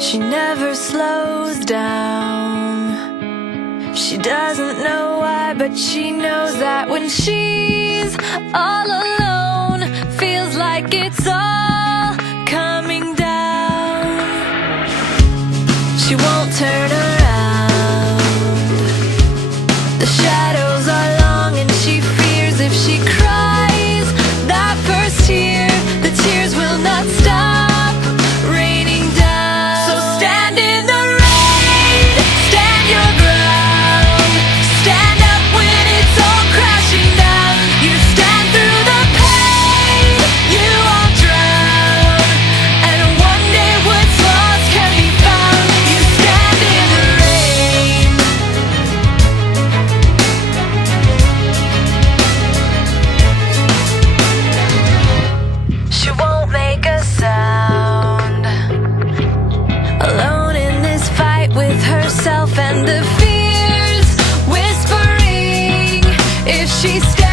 She never slows down. She doesn't know why, but she knows that when she's all alone, feels like it's all coming down. She won't turn around. The shadows are long and she fears if she cries that first tear, the tears will not stop raining down. So stand in the rain, stand your ground, stand up when it's all crashing down. You stand through the pain, you won't drown, and one day what's lost can be found. You stand in the rain. She won't make a sound, alone in this fight with herself and the fears whispering if she stays.